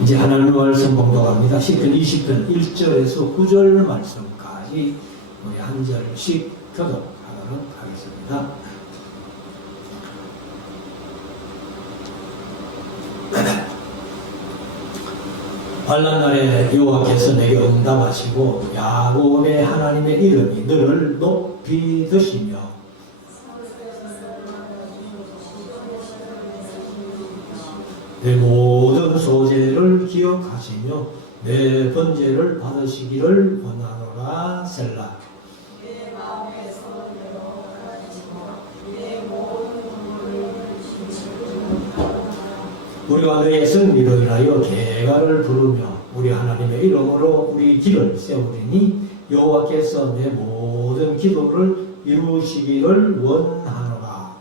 이제 하나님의 말씀 봉독합니다. 시편 20편 1절에서 9절 말씀까지 우리 한 절씩 교독하도록 하겠습니다. 환난 날에 여호와께서 내게 응답하시고 야곱의 하나님의 이름이 너를 높이 드시며 내 모든 소재를 기억하시며 내 번제를 받으시기를 원하노라. 셀라. 우리가 너의 승리로 인하여 계가를 부르며 우리 하나님의 이름으로 우리 길을 세우리니 여호와께서 내 모든 기도를 이루시기를 원하노라.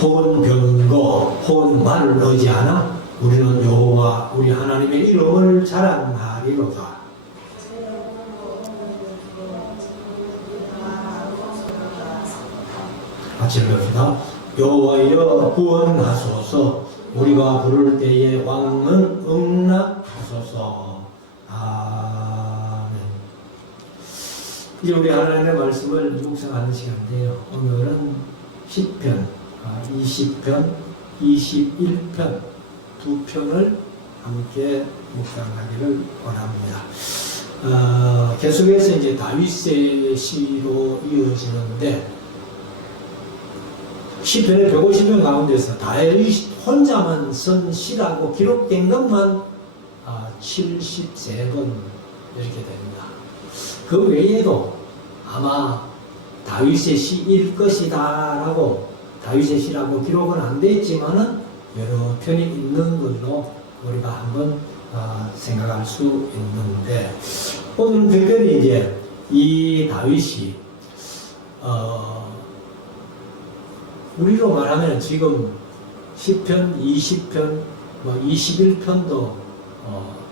혹은 병거 혹은 말을 의지하나 우리는 여호와 우리 하나님의 이름을 자랑하리로다. 같이 읽읍시다. 여호와여 구원하소서. 우리가 부를 때에 왕은 응답하소서. 아멘. 이제 우리 하나님의 말씀을 묵상하는 시간인데요. 오늘은 10편, 20편, 21편 두 편을 함께 묵상하기를 원합니다. 계속해서 이제 다윗의 시로 이어지는데 시편의 150편 가운데서 다윗 혼자만 쓴 시라고 기록된 것만 73번 이렇게 됩니다. 그 외에도 아마 다윗의 시일 것이다 라고 다윗의 시라고 기록은 안 되어 있지만은 여러 편이 있는 걸로 우리가 한번 생각할 수 있는데 오늘은 특별히 이제 이 다윗이 우리로 말하면 지금 10편, 20편, 21편도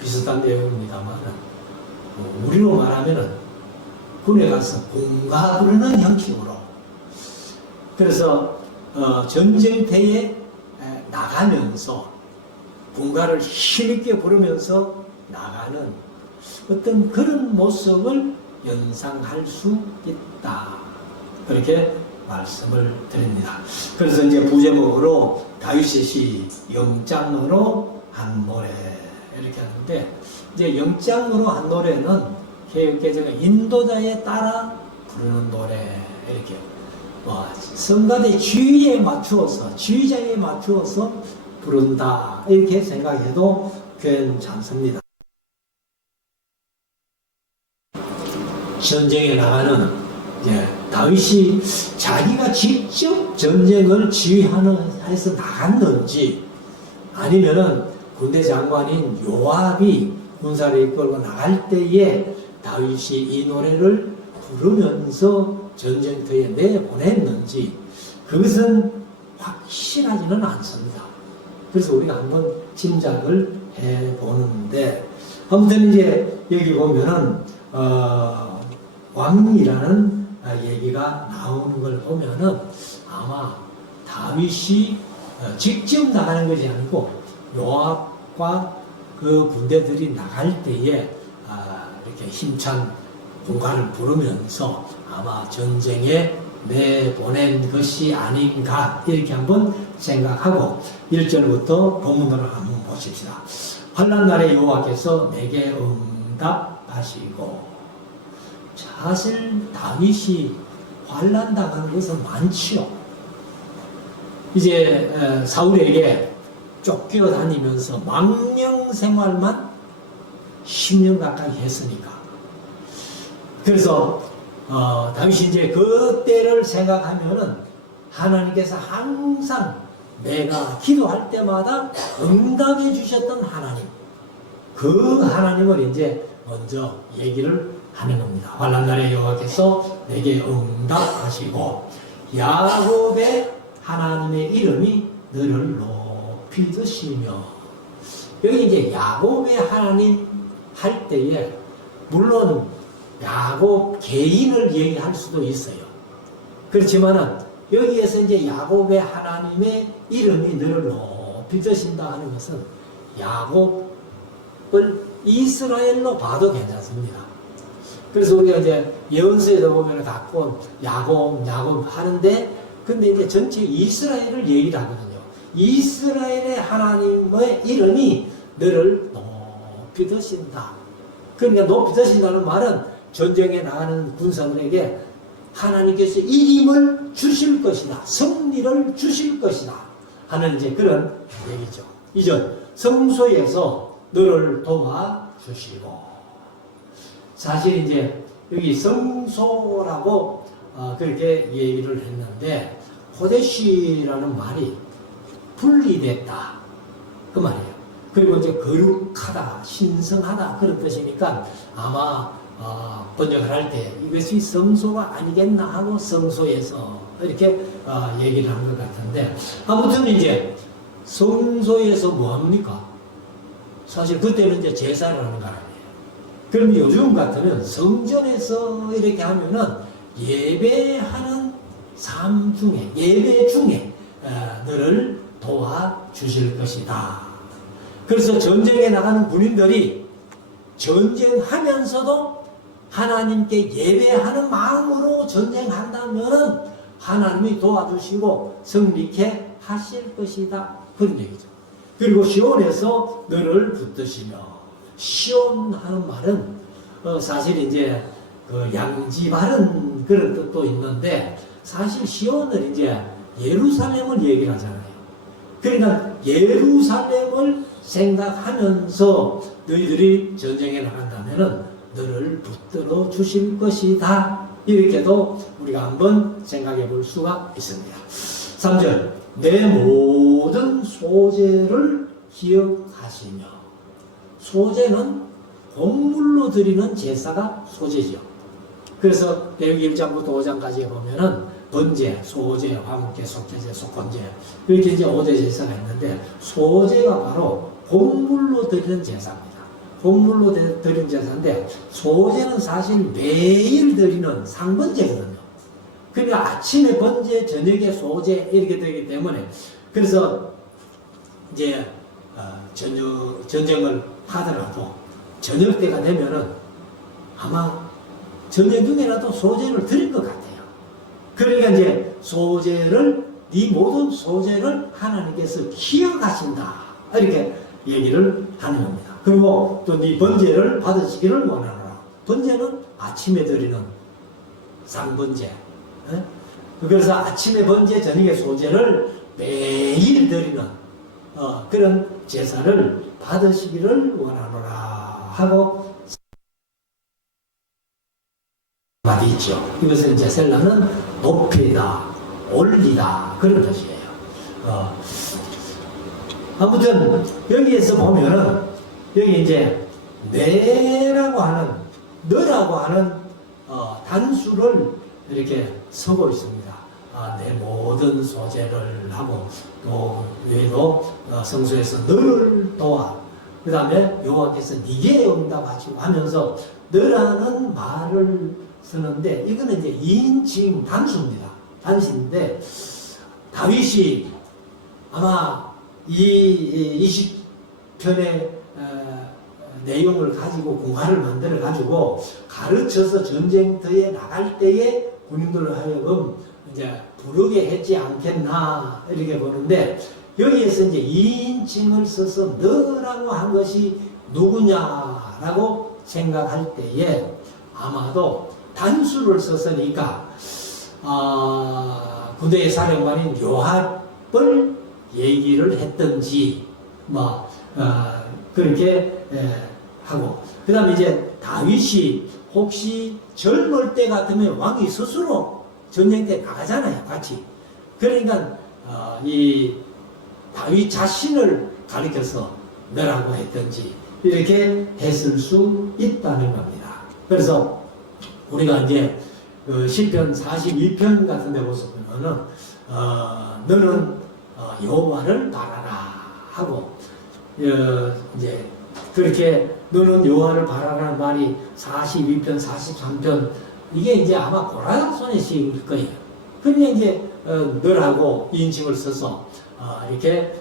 비슷한 내용입니다만 우리로 말하면은 군에 가서 군가 부르는 형식으로 그래서 전쟁터에 나가면서 군가를 힘있게 부르면서 나가는 어떤 그런 모습을 연상할 수 있다. 그렇게 말씀을 드립니다. 그래서 이제 부제목으로 다윗의 시 영장으로 한 노래 이렇게 하는데 이제 영장으로 한 노래는 개혁개정의 인도자에 따라 부르는 노래 이렇게 성가대 주의에 맞추어서 주의자에 맞추어서 부른다 이렇게 생각해도 괜찮습니다. 전쟁에 나가는 다윗이 자기가 직접 전쟁을 지휘해서 나갔는지 아니면은 군대 장관인 요압이 군사를 이끌고 나갈 때에 다윗이 이 노래를 부르면서 전쟁터에 내보냈는지 그것은 확실하지는 않습니다. 그래서 우리가 한번 짐작을 해보는데 아무튼 이제 여기 보면은 왕이라는 얘기가 나오는 걸 보면은 아마 다윗이 직접 나가는 것이 아니고 요압과 그 군대들이 나갈 때에 이렇게 힘찬 군가를 부르면서 아마 전쟁에 내보낸 것이 아닌가 이렇게 한번 생각하고 1절부터 본문으로 한번 보십시다. 환난 날에 여호와께서 내게 응답하시고 사실 다윗이 환난 당하는 것은 많지요. 이제 사울에게 쫓겨다니면서 망령 생활만 10년 가까이 했으니까 그래서 다윗이 이제 그때를 생각하면은 하나님께서 항상 내가 기도할 때마다 응답해 주셨던 하나님 그 하나님을 이제 먼저 얘기를 하는 겁니다. 환난 날에 여호와께서 내게 응답하시고 야곱의 하나님의 이름이 너를 높이 드시며 여기 이제 야곱의 하나님 할 때에 물론 야곱 개인을 얘기할 수도 있어요. 그렇지만은 여기에서 이제 야곱의 하나님의 이름이 너를 높이 드신다 하는 것은 야곱을 이스라엘로 봐도 괜찮습니다. 그래서 우리가 이제 예언서에서 보면 가끔 야곱 하는데 근데 이제 전체 이스라엘을 얘기를 하거든요. 이스라엘의 하나님의 이름이 너를 높이 드신다. 그러니까 높이 드신다는 말은 전쟁에 나가는 군사들에게 하나님께서 이김을 주실 것이다. 승리를 주실 것이다. 하는 이제 그런 얘기죠. 이전 성소에서 너를 도와주시고. 사실 이제 여기 성소라고 그렇게 얘기를 했는데 호데시라는 말이 분리됐다. 그 말이에요. 그리고 이제 거룩하다, 신성하다 그런 뜻이니까 아마 번역을 할 때 이것이 성소가 아니겠나 하고 성소에서 이렇게 얘기를 한 것 같은데 아무튼 이제 성소에서 뭐 합니까? 사실 그때는 이제 제사를 하는 거 아니에요. 그럼 요즘 같으면 성전에서 이렇게 하면은 예배하는 삶 중에 예배 중에 너를 도와주실 것이다. 그래서 전쟁에 나가는 군인들이 전쟁하면서도 하나님께 예배하는 마음으로 전쟁한다면 하나님이 도와주시고 승리케 하실 것이다. 그런 얘기죠. 그리고 시온에서 너를 붙드시며 시온 하는 말은 사실 이제 그 양지 바른 그런 뜻도 있는데 사실 시온은 이제 예루살렘을 얘기를 하잖아요. 그러니까 예루살렘을 생각하면서 너희들이 전쟁에 나간다면은 너를 붙들어 주실 것이다. 이렇게도 우리가 한번 생각해 볼 수가 있습니다. 3절 내 모든 소재를 기억하시며 소재는 곡물로 드리는 제사가 소재죠. 그래서 레위기 1장부터 5장까지 보면은 번제, 소제, 화목제, 속죄제, 속건제 이렇게 이제 5대 제사가 있는데 소제가 바로 곡물로 드리는 제사입니다. 곡물로 드리는 제사인데 소제는 사실 매일 드리는 상번제거든요. 그러니까 아침에 번제, 저녁에 소제 이렇게 되기 때문에 그래서 이제 전쟁을 하더라도 저녁 때가 되면은 아마 전쟁 중에라도 소제를 드릴 것 같아요. 그러니까 이제 소제를 네 모든 소제를 하나님께서 기억하신다 이렇게 얘기를 하는 겁니다. 그리고 또 네 번제를 받으시기를 원하노라. 번제는 아침에 드리는 상번제. 그래서 아침에 번제, 저녁에 소제를 매일 드리는 그런 제사를 받으시기를 원하노라 하고 말이 있죠. 이것은 이제 셀라는 높이다, 올리다 그런 뜻이에요. 아무튼 여기에서 보면은 여기 이제 내라고 하는 너라고 하는 단수를 이렇게 서고 있습니다. 내 모든 소재를 하고 또 외에도 성소에서 너를 도와 그 다음에 여호와께서 네게 응답하시고 하면서 너라는 말을 쓰는데 이거는 이제 2인칭 단수입니다. 단수인데 다윗이 아마 이 20편의 내용을 가지고 공화를 만들어 가지고 가르쳐서 전쟁터에 나갈 때에 군인들을 하여금 이제 부르게 했지 않겠나 이렇게 보는데 여기에서 이제 2인칭을 써서 너라고 한 것이 누구냐라고 생각할 때에 아마도 단수를 썼으니까 군대의 사령관인 요압을 얘기를 했든지 뭐 그렇게 하고 그 다음에 이제 다윗이 혹시 젊을 때 같으면 왕이 스스로 전쟁 때 나가잖아요 같이. 그러니까 이 다윗 자신을 가리켜서 너라고 했든지 이렇게 했을 수 있다는 겁니다. 그래서 우리가 이제 시편 42편 같은 데 보면은 너는 여호와를 바라라 하고 이제 그렇게 너는 여호와를 바라라는 말이 42편, 43편 이게 이제 아마 고라손의 시일 거예요. 근데 이제 너라고 인칭을 써서 이렇게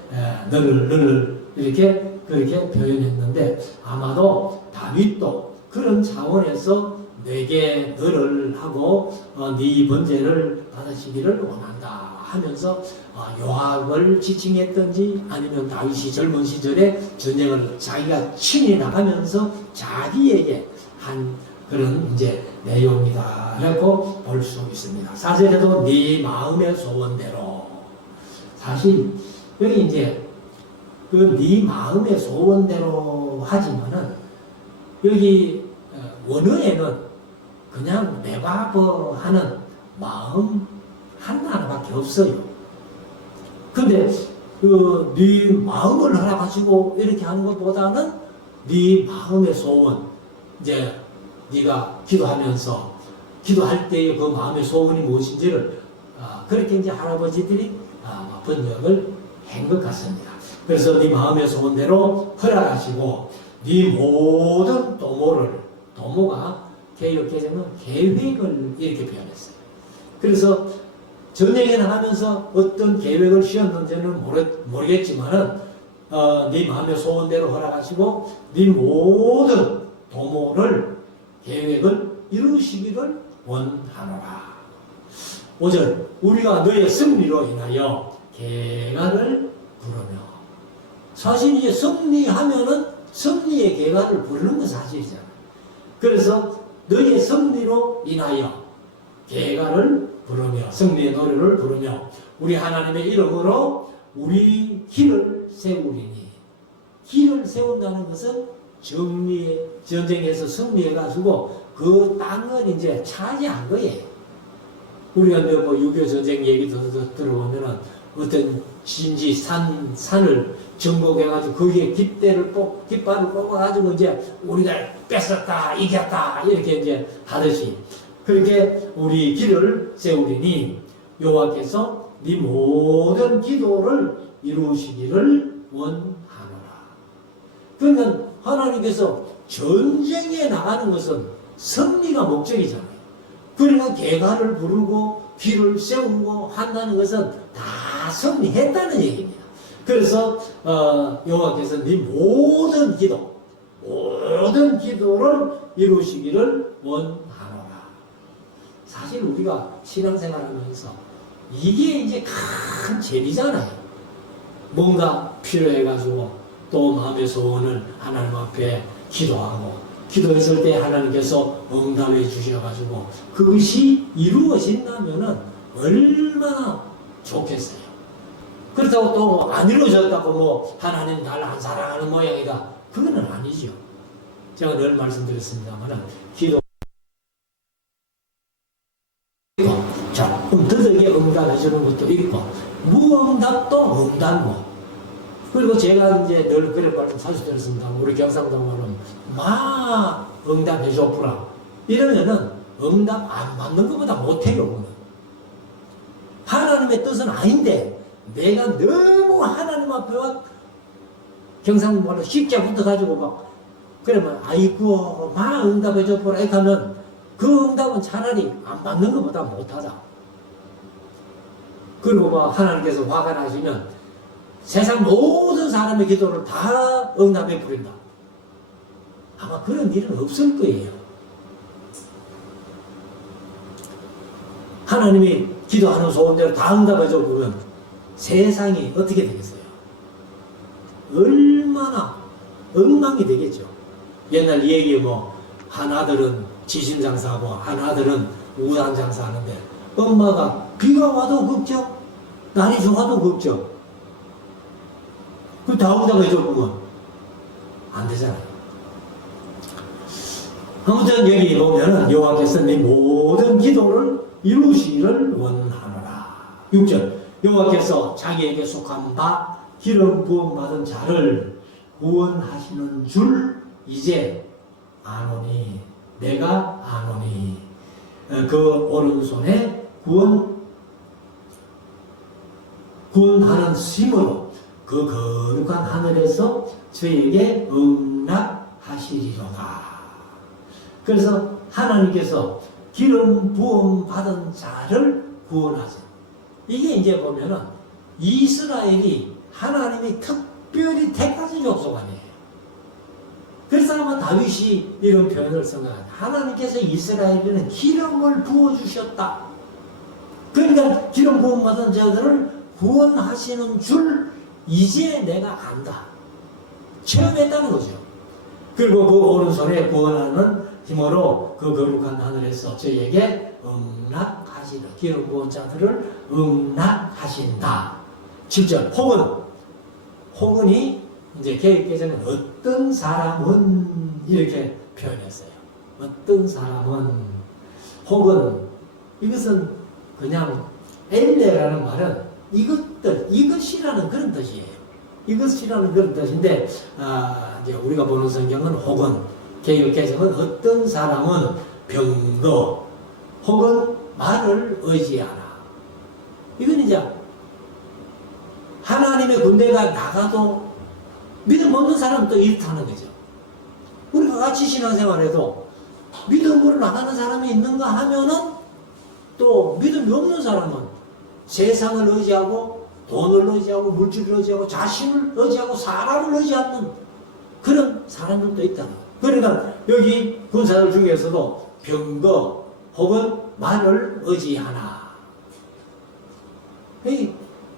너를 이렇게 그렇게 표현했는데 아마도 다윗도 그런 차원에서 내게 너를 하고 네 번제를 받으시기를 원한다 하면서 요압을 지칭했던지 아니면 다윗이 젊은 시절에 전쟁을 자기가 친히 나가면서 자기에게 한 그런 이제 내용이다라고 볼 수 있습니다. 4절에도 네 마음의 소원대로 사실 여기 이제 그 네 마음의 소원대로 하지만은 여기 원어에는 그냥 내바버하는 마음 하나밖에 없어요. 근데 네 마음을 알아가지고 이렇게 하는 것보다는 네 마음의 소원 이제 네가 기도하면서 기도할 때의 그 마음의 소원이 무엇인지를 그렇게 이제 할아버지들이 번역을 한 것 같습니다. 그래서 네 마음의 소원대로 허락하시고 네 모든 도모가 개혁개정은 계획을 이렇게 표현했어요. 그래서 전쟁에 나가면서 어떤 계획을 씌웠는지는 모르겠지만은 네 마음의 소원대로 허락하시고 네 모든 도모를 계획을 이루시기를 원하노라. 5절 우리가 너의 승리로 인하여 계가를 부르며 사실 이제 승리하면은 승리의 계가를 부르는 건 사실이잖아요. 그래서 너의 승리로 인하여 계가를 부르며 승리의 노래를 부르며 우리 하나님의 이름으로 우리 길을 세우리니 길을 세운다는 것은 전쟁에서 승리해가지고 그 땅을 이제 차지한 거예요. 우리가 뭐 6.25 전쟁 얘기도 들어보면은 어떤 산을 정복해가지고 거기에 깃발을 뽑아가지고 이제 우리가 뺏었다, 이겼다, 이렇게 이제 하듯이 그렇게 우리 길을 세우리니 여호와께서 네 모든 기도를 이루시기를 원하노라. 그러니까 하나님께서 전쟁에 나가는 것은 승리가 목적이잖아요. 그러니까 계가를 부르고 길을 세우고 한다는 것은 다 승리했다는 얘기입니다. 그래서 여호와께서 네 모든 기도를 이루시기를 원하노라. 사실 우리가 신앙생활하면서 이게 이제 큰 죄이잖아요. 뭔가 필요해가지고 또 마음의 소원을 하나님 앞에 기도했을 때 하나님께서 응답해 주셔가지고 그것이 이루어진다면은 얼마나 좋겠어요. 그렇다고 또 안 이루어졌다고 뭐 하나님 날 안 사랑하는 모양이다. 그거는 아니죠. 제가 늘 말씀드렸습니다만은 기도 조금 더덕에 응답해 주는 것도 있고 무응답도 응답고 그리고 제가 이제 늘 그런 말씀 자주 들었습니다. 우리 경상도말은 막 응답해 줬구나. 이러면은 응답 안 받는 것보다 못해요. 하나님의 뜻은 아닌데 내가 너무 하나님 앞에 경상도말로 쉽게 붙어가지고 막 그러면 아이고 막 응답해 줬구나 이렇게 하면 그 응답은 차라리 안 받는 것보다 못하다. 그리고 막 하나님께서 화가 나시면 세상 모든 사람의 기도를 다 응답해 버린다. 아마 그런 일은 없을 거예요. 하나님이 기도하는 소원대로 다 응답해 줘 보면 세상이 어떻게 되겠어요? 얼마나 엉망이 되겠죠. 옛날 얘기에 한 아들은 지심장사하고 한 아들은 우산장사하는데 엄마가 비가 와도 걱정, 날이 좋아도 걱정. 그 다 응답해 줘 보면 안 되잖아요. 아무튼 여기 보면은 여호와께서 네 모든 기도를 이루시기를 원하노라. 6절 여호와께서 자기에게 속한 바 기름 부음 받은 자를 구원하시는 줄 이제 아노니 내가 아노니 그 오른손에 구원하는 힘으로 그 거룩한 하늘에서 저에게 응답하시리로다. 그래서 하나님께서 기름 부음 받은 자를 구원하세요. 이게 이제 보면은 이스라엘이 하나님이 특별히 택하신 족속 아니에요. 그래서 아마 다윗이 이런 표현을 생각합니다. 하나님께서 이스라엘에는 기름을 부어주셨다. 그러니까 기름 부음 받은 자들을 구원하시는 줄 이제 내가 안다. 체험했다는 거죠. 그리고 그 오른손에 구원하는 힘으로 그 거룩한 하늘에서 저에게 응답하시는 기름 부은 자들을 응답하신다. 7절 혹은이 이제 개혁개정은 어떤 사람은 이렇게 표현했어요. 어떤 사람은 혹은 이것은 그냥 엘레라는 말은 이것이라는 그런 뜻이에요. 이것이라는 그런 뜻인데 이제 우리가 보는 성경은 혹은 개혁개정은 어떤 사람은 병거 혹은 말을 의지하나. 이건 이제 하나님의 군대가 나가도 믿음 없는 사람은 또 이렇다는 거죠. 우리가 같이 신앙생활해도 믿음으로 나가는 사람이 있는가 하면은 또 믿음이 없는 사람은 세상을 의지하고 돈을 의지하고 물질을 의지하고 자신을 의지하고 사람을 의지하는 그런 사람들도 있다는 거예요. 그러니까 여기 군사들 중에서도 병거 혹은 말을 의지하나.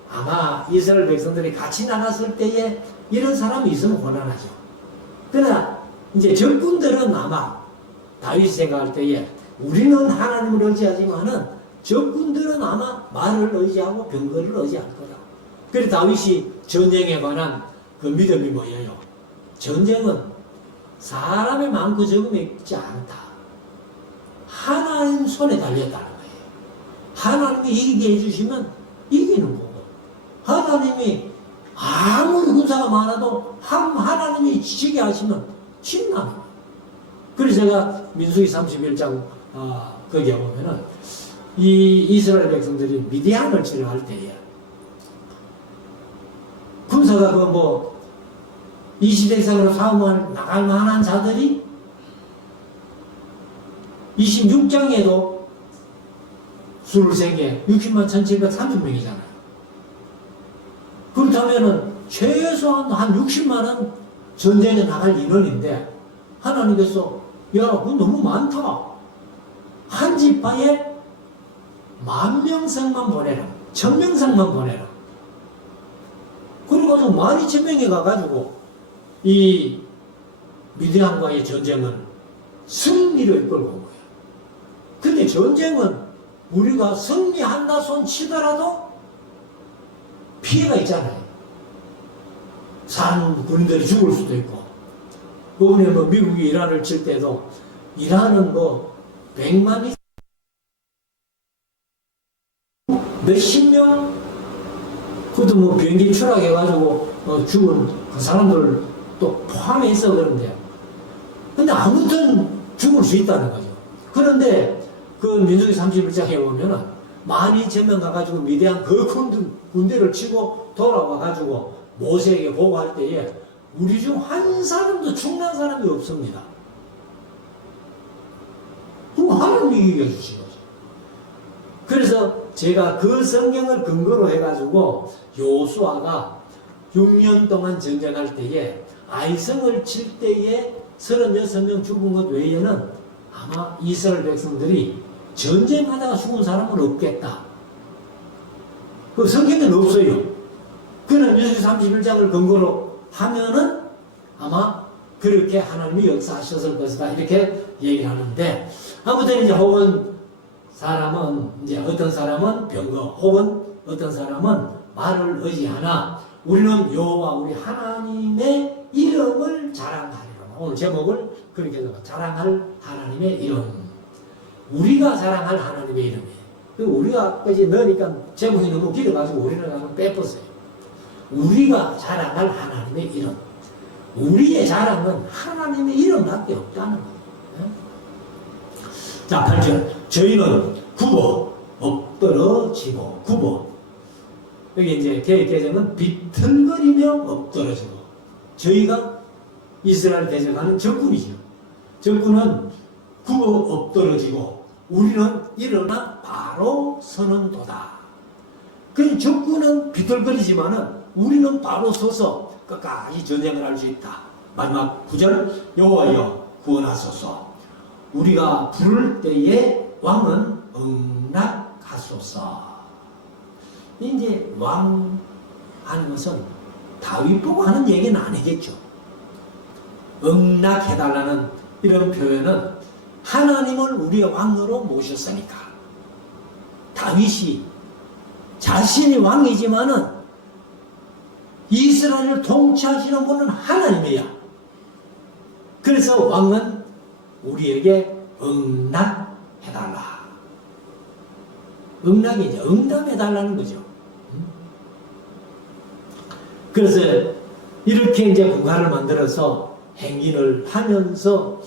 아마 이스라엘 백성들이 같이 나갔을 때에 이런 사람이 있으면 곤란하죠. 그러나 이제 적군들은 아마 다윗이 생각할 때에 우리는 하나님을 의지하지만은 적군들은 아마 말을 의지하고 병거를 의지할 거다. 그래서 다윗이 전쟁에 관한 그 믿음이 뭐예요? 전쟁은 사람의 많고 적음이 있지 않다. 하나님 손에 달렸다는 거예요. 하나님이 이기게 해주시면 이기는 거고, 하나님이 아무리 군사가 많아도 하나님이 지게 하시면 진나는 거예요. 그래서 제가 민수기 31장 거기에 보면은 이 이스라엘 백성들이 미디안을 치료할 때에 군사가 이 시대상으로 싸움을 나갈 만한 자들이 26장에도 23개, 60만 1730명이잖아요. 그렇다면은 최소한 한 60만은 전쟁에 나갈 인원인데 하나님께서 그거 너무 많다. 한 지파에 10,000명씩만 보내라. 1,000명씩만 보내라. 그래가지고 12,000명이 가가지고 이 미디안과의 전쟁은 승리를 이끌고 온 거예요. 근데 전쟁은 우리가 승리한다 손 치더라도 피해가 있잖아요. 사는 군인들이 죽을 수도 있고. 그번에 미국이 이란을 칠 때도 이란은 100만이 몇십 명 그것도 비행기 추락해가지고 죽은 그 사람들 또 포함해서 그런데요. 근데 아무튼 죽을 수 있다는 거죠. 그런데 그 민수기 31장에 보면은 12,000명 가가지고 미디안 그 큰 군대를 치고 돌아와가지고 모세에게 보고할 때에 우리 중 한 사람도 죽는 사람이 없습니다. 그럼 하나님이 이기게 해주신 거죠. 그래서 제가 그 성경을 근거로 해가지고 요수아가 6년 동안 전쟁할 때에 아이성을 칠 때에 36명 죽은 것 외에는 아마 이스라엘 백성들이 전쟁하다가 죽은 사람은 없겠다. 그 성경에는 없어요. 그는 민수기 31장을 근거로 하면은 아마 그렇게 하나님이 역사하셨을 것이다. 이렇게 얘기를 하는데, 아무튼 이제 혹은 사람은, 이제 어떤 사람은 병거, 혹은 어떤 사람은 말을 의지하나, 우리는 여호와 우리 하나님의 이름을 자랑하리라. 오늘 제목을 그렇게 해서 자랑할 하나님의 이름. 우리가 자랑할 하나님의 이름이에요. 우리가 이제 넣으니까 제목이 너무 길어가지고 우리는 한번 빼보세요. 우리가 자랑할 하나님의 이름. 우리의 자랑은 하나님의 이름밖에 없다는 거예요. 자, 8절. 저희는 굽어 엎드러지고 굽어. 여기 이제 개혁개정은 비틀거리며 엎드러지고, 저희가 이스라엘 대적하는 적군이죠. 적군은 굽어 엎드러지고 우리는 일어나 바로 서는도다. 그 적군은 비틀거리지만은 우리는 바로 서서 끝까지 전쟁을 할 수 있다. 마지막 9절, 여호와여 구원하소서. 우리가 부를 때에 왕은 응답하소서. 이제 왕 하는 것은 다윗 보고 하는 얘기는 아니겠죠. 응답해달라는 이런 표현은 하나님을 우리의 왕으로 모셨으니까. 다윗이 자신이 왕이지만은 이스라엘을 통치하시는 분은 하나님이야. 그래서 왕은 우리에게 응답해달라. 응답이 이제 응답해달라는 거죠. 그래서 이렇게 이제 국가를 만들어서 행진을 하면서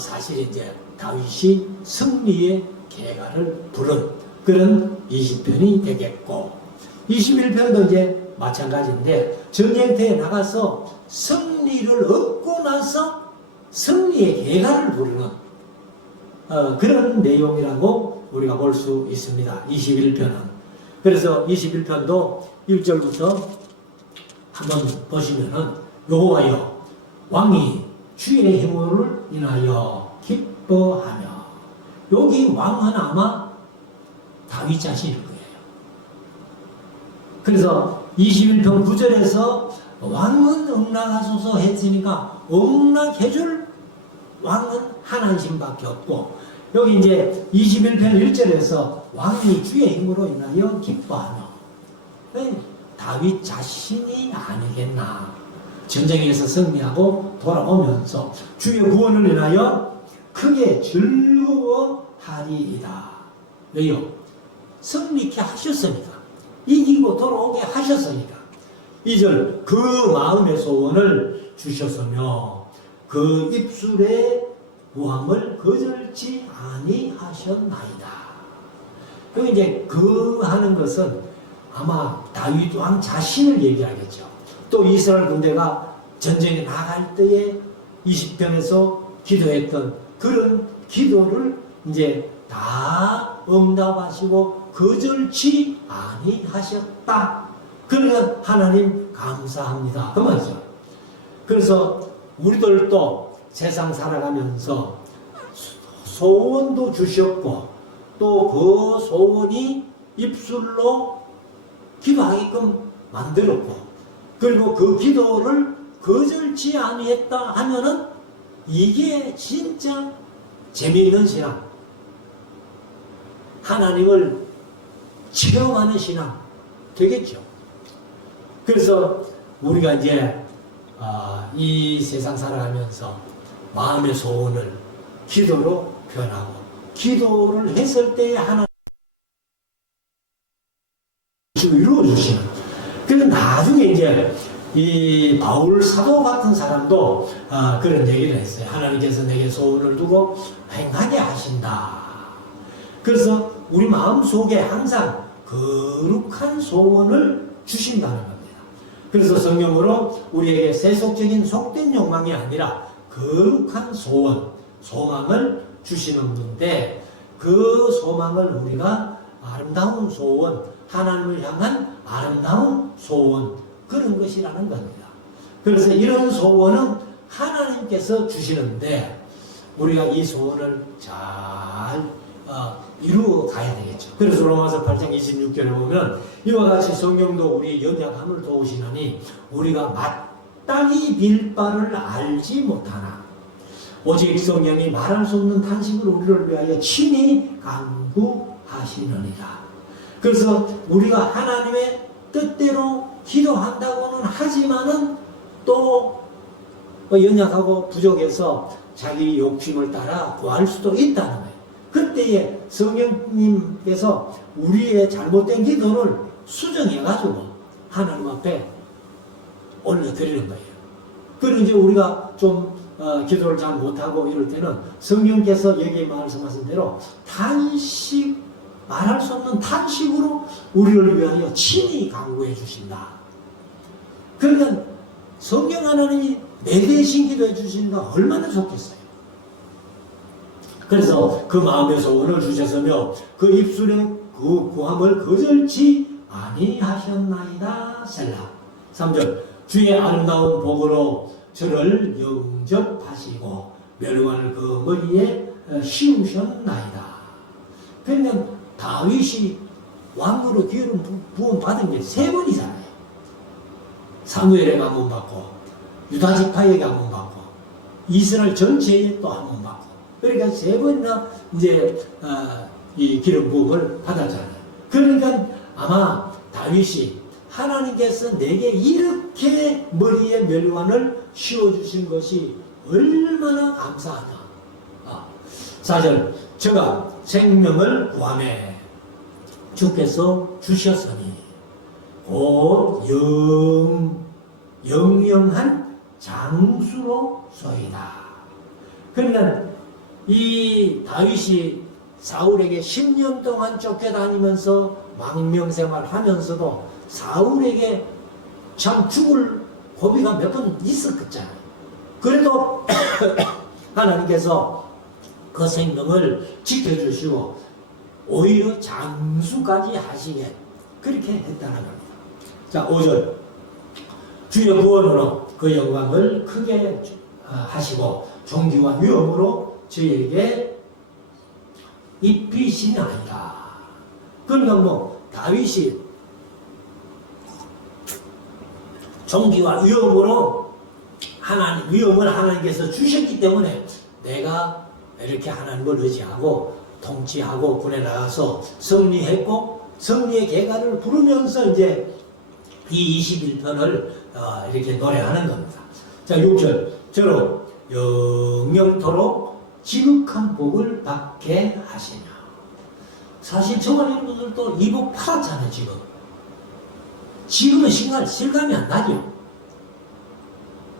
사실 이제 다윗이 승리의 계가를 부른 그런 20편이 되겠고, 21편도 이제 마찬가지인데 전쟁터에 나가서 승리를 얻고 나서 승리의 계가를 부르는 그런 내용이라고 우리가 볼 수 있습니다. 21편은. 그래서 21편도 1절부터 한번 보시면은 여호와여 왕이 주의 힘을 인하여 기뻐하며, 여기 왕은 아마 다윗 자신일 거예요. 그래서 21편 9절에서 왕은 응락하소서 했으니까 응락해줄 왕은 하나님밖에 없고, 여기 이제 21편 1절에서 왕이 주의 힘으로 인하여 기뻐하며, 다윗 자신이 아니겠나. 전쟁에서 승리하고 돌아오면서 주의 구원을 인하여 크게 즐거워하리이다. 왜요? 승리케 하셨으니까. 이기고 돌아오게 하셨으니까. 2절, 그 마음의 소원을 주셨으며 그 입술의 구함을 거절치 아니하셨나이다. 여기 이제 그 하는 것은 아마 다윗 왕 자신을 얘기하겠죠. 또 이스라엘 군대가 전쟁에 나갈 때에 20편에서 기도했던 그런 기도를 이제 다 응답하시고 거절치 아니하셨다. 그러니까 하나님 감사합니다. 그 말이죠. 그래서 우리들도 세상 살아가면서 소원도 주셨고 또 그 소원이 입술로 기도하게끔 만들었고, 그리고 그 기도를 거절치 아니했다 하면은 이게 진짜 재미있는 신앙, 하나님을 체험하는 신앙 되겠죠. 그래서 우리가 이제 이 세상 살아가면서 마음의 소원을 기도로 표현하고, 기도를 했을 때 하나님 이루어주시는. 그래서 나중에 이제 이 바울 사도 같은 사람도 그런 얘기를 했어요. 하나님께서 내게 소원을 두고 행하게 하신다. 그래서 우리 마음속에 항상 거룩한 소원을 주신다는 겁니다. 그래서 성경으로 우리에게 세속적인 속된 욕망이 아니라 거룩한 소원, 소망을 주시는 분인데, 그 소망을 우리가 아름다운 소원, 하나님을 향한 아름다운 소원, 그런 것이라는 겁니다. 그래서 이런 소원은 하나님께서 주시는데 우리가 이 소원을 잘 이루어 가야 되겠죠. 그래서 로마서 8장 26절에 보면 이와 같이 성령도 우리 연약함을 도우시나니 우리가 마땅히 빌 바를 알지 못하나 오직 성령이 말할 수 없는 탄식을 우리를 위하여 친히 간구하시느니라. 그래서 우리가 하나님의 뜻대로 기도한다고는 하지만은 또 연약하고 부족해서 자기 욕심을 따라 구할 수도 있다는 거예요. 그때에 성령님께서 우리의 잘못된 기도를 수정해가지고 하나님 앞에 올려드리는 거예요. 그리고 이제 우리가 좀 기도를 잘 못하고 이럴 때는 성령께서 여기에 말씀하신 대로 탄식하는 말할 수 없는 탄식으로 우리를 위하여 친히 강구해 주신다. 그러면 성령 하나님이 내 대신 기도해 주신다 얼마나 좋겠어요. 그래서 그 마음의 소원을 주셨으며 그 입술에 그 구함을 거절치 아니하셨나이다. 셀라. 3절 주의 아름다운 복으로 저를 영접하시고 멸관을 그 머리에 씌우셨나이다. 그러면 다윗이 왕으로 기회를 부음 받은 게 3번이잖아요. 사무엘에게 한 번 받고 유다 지파에게 한 번 받고 이스라엘 전체에 또 한 번 받고 그러니까 3번이나 이제 이 기름 부음을 받았잖아요. 그러니까 아마 다윗이 하나님께서 내게 이렇게 머리에 멸관을 씌워주신 것이 얼마나 감사하냐. 4절 저가 생명을 구하매 주께서 주셨으니 곧 영영한 장수로소이다. 그러니까 이 다윗이 사울에게 10년 동안 쫓겨다니면서 망명생활 하면서도 사울에게 참 죽을 고비가 몇 번 있었겠잖아요. 그래도 하나님께서 그 생명을 지켜주시고 오히려 장수까지 하시게 그렇게 했다는 겁니다. 자, 5절 주의 구원으로 그 영광을 크게 하시고 존귀와 위엄으로 저에게 입히시나이다. 그러니까 뭐 다윗이 존귀와 위엄으로 위엄을 하나님께서 주셨기 때문에 내가 이렇게 하나님을 의지하고 통치하고 군에 나가서 승리했고 승리의 계가를 부르면서 이제 이 21편을 이렇게 노래하는 겁니다. 자, 6절 저로 영영토록 지극한 복을 받게 하시냐. 사실 저와 여러분들도 이 복 팔았잖아요. 지금은 실감이 안 나죠.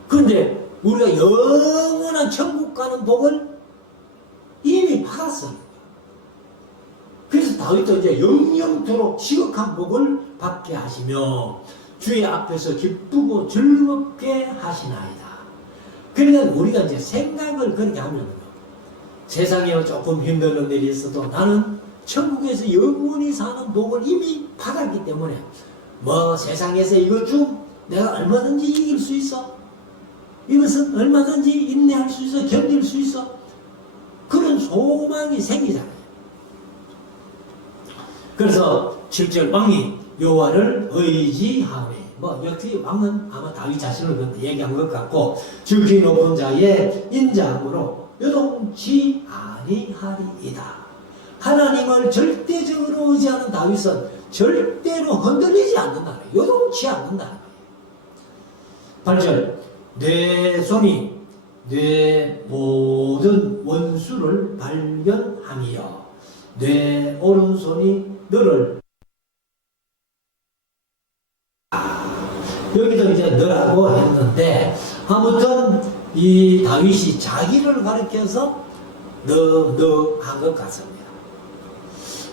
그런데 우리가 영원한 천국 가는 복을 이미 받았어요. 그래서 다윗도 이제 영영토록 지극한 복을 받게 하시며 주의 앞에서 기쁘고 즐겁게 하시나이다. 그러니까 우리가 이제 생각을 그렇게 하면 세상에 조금 힘든 일이 있어도 나는 천국에서 영원히 사는 복을 이미 받았기 때문에 뭐 세상에서 이것 좀 내가 얼마든지 이길 수 있어. 이것은 얼마든지 인내할 수 있어. 견딜 수 있어. 그런 소망이 생기잖아요. 그래서 7절 왕이 여호와를 의지하오니 뭐 여기 왕은 아마 다윗 자신을 얘기한 것 같고 지극히 높은 자의 인자함으로 요동치 아니하리이다. 하나님을 절대적으로 의지하는 다윗은 절대로 흔들리지 않는다는 거예요. 요동치 않는다는 거예요. 8절 내 손이 내 모든 원수를 발견하며 내 오른손이 너를 여기도 이제 너라고 했는데 아무튼 이 다윗이 자기를 가리켜서 너 한 것 같습니다.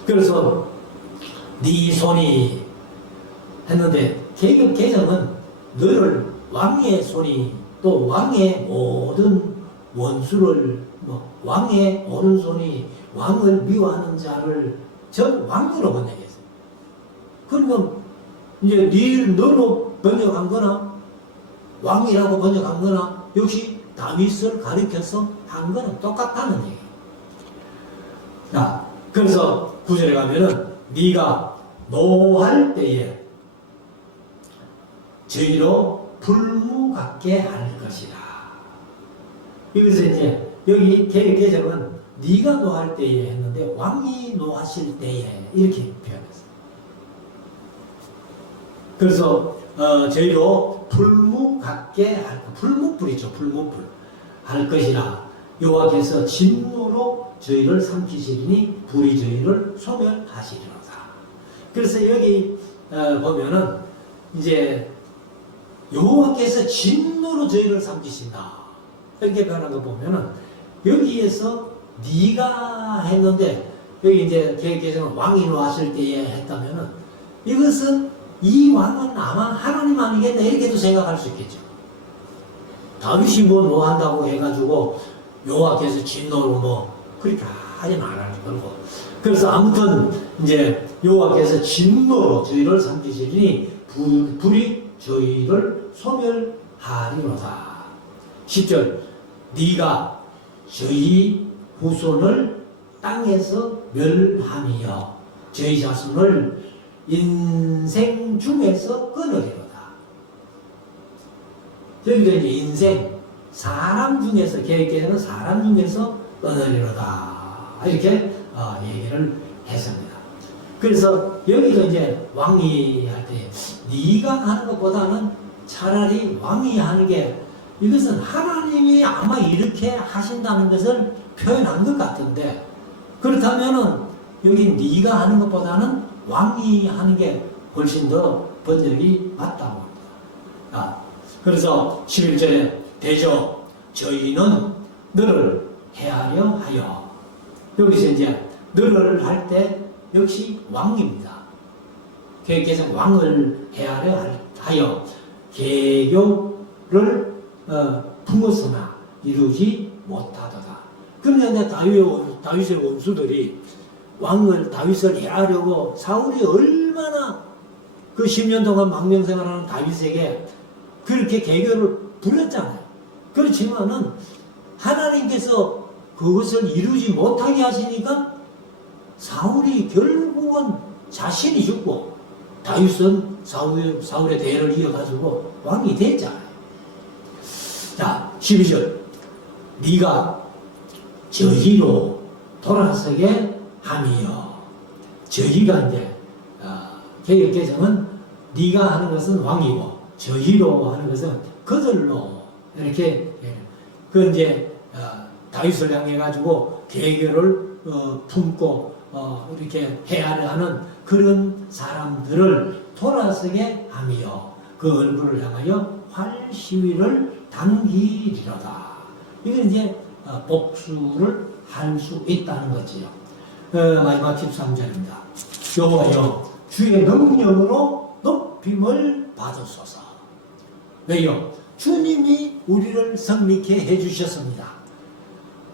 그래서 네 손이 했는데 개격 개정은 너를 왕의 손이 또 왕의 모든 원수를 왕의 오른손이 왕을 미워하는 자를 전 왕으로 번역했어요. 그러면 이제 너로 번역한 거나 왕이라고 번역한 거나 역시 다윗을 가리켜서 한 거는 똑같다는 얘기예요. 자, 그래서 9절에 가면은 네가 노할 때에 저희로 불무같게 할 것이다. 여기서 이제 여기 개정은 네가 노할 때에 했는데 왕이 노하실 때에 이렇게 표현했어요. 그래서 저희로 불무같게 할 것, 불무불이죠. 불무불 할 것이라 여호와께서 진노로 저희를 삼키시리니 불이 저희를 소멸하시리로다. 그래서 여기 보면은 이제 여호와께서 진노로 저희를 삼키신다 이렇게 변한 거 보면은 여기에서 네가 했는데 여기 이제 계획에서는 왕이 왔을 때에 했다면은 이것은 이 왕은 아마 하나님 아니겠나 이렇게도 생각할 수 있겠죠. 다윗이 뭐 한다고 해가지고 여호와께서 진노로 뭐 그렇게 하진 않을 거고. 그래서 아무튼 이제 여호와께서 진노로 저희를 삼키시리니 불이 저희를 소멸하리로다. 10절 네가 저희 후손을 땅에서 멸하며 저희 자손을 인생 중에서 끊으리로다. 여기도 이제 인생, 사람 중에서, 계획에는 사람 중에서 끊으리로다. 이렇게 얘기를 했습니다. 그래서 여기도 이제 왕이 할 때 네가 하는 것보다는 차라리 왕이 하는 게 이것은 하나님이 아마 이렇게 하신다는 것을 표현한 것 같은데, 그렇다면은 여기 네가 하는 것보다는 왕이 하는 게 훨씬 더 번역이 맞다고 합니다. 그래서 11절에 대저 저희는 너를 헤아려 하여, 여기서 이제 너를 할 때 역시 왕입니다. 계획에서 왕을 헤아려 하여 계교를 품었으나 이루지 못하도다. 그러면 다윗의 원수들이 다윗을 해하려고 사울이 얼마나 그 10년 동안 망명생활하는 다윗에게 그렇게 계교를 부렸잖아요. 그렇지만은 하나님께서 그것을 이루지 못하게 하시니까 사울이 결국은 자신이 죽고 다윗은 사울의 대를 이어가지고 왕이 됐잖아요. 자, 12절 네가 저희로 돌아서게 하며, 저희가 이제 개혁개정은 네가 하는 것은 왕이고 저희로 하는 것은 그들로, 이렇게 그 이제 다윗을 향해 가지고 계교를 품고 이렇게 헤아려 하는 그런 사람들을 돌아서게 하며 그 얼굴을 향하여 활시위를 당기리로다. 이건 이제 복수를 할 수 있다는 거지요. 마지막 13절입니다. 여호와여 주의 능력으로 높임을 받으소서. 왜요? 주님이 우리를 성리케 해주셨습니다.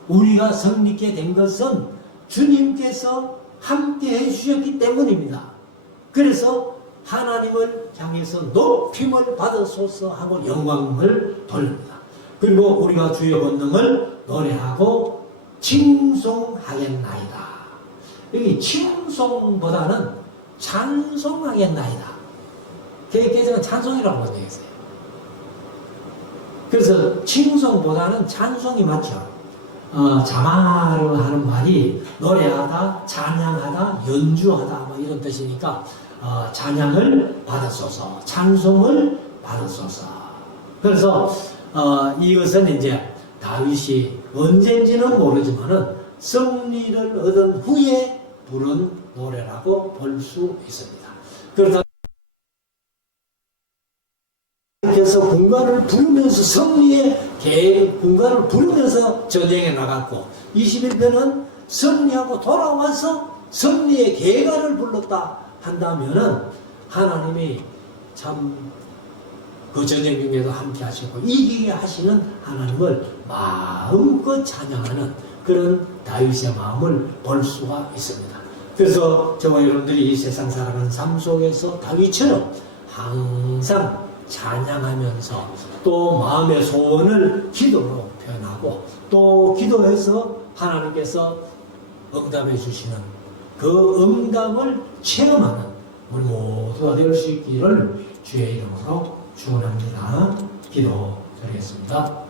우리가 성리케 된 것은 주님께서 함께 해주셨기 때문입니다. 그래서 하나님을 향해서 높임을 받으소서 하고 영광을 돌립니다. 그리고 우리가 주의 권능을 노래하고 칭송하겠나이다. 여기 칭송보다는 찬송하겠나이다. 개혁개정은 찬송이라고 번역했어요. 그래서 칭송보다는 찬송이 맞죠. 자마로 하는 말이 노래하다, 찬양하다, 연주하다 뭐 이런 뜻이니까 찬양을 받으소서, 찬송을 받으소서. 그래서 이것은 이제 다윗이 언젠지는 모르지만은 승리를 얻은 후에 부른 노래라고 볼 수 있습니다. 그러다 그래서 군가를 부르면서 승리의 군가를 부르면서 전쟁에 나갔고, 21편은 승리하고 돌아와서 승리의 계가를 불렀다 한다면은 하나님이 참 그 전쟁 중에도 함께 하시고 이기게 하시는 하나님을 마음껏 찬양하는 그런 다윗의 마음을 볼 수가 있습니다. 그래서 저와 여러분들이 이 세상 살아가는 삶 속에서 다윗처럼 항상 찬양하면서 또 마음의 소원을 기도로 표현하고 또 기도해서 하나님께서 응답해 주시는 그 응답을 체험하는 우리 모두가 될 수 있기를 주의 이름으로 축원합니다. 기도드리겠습니다.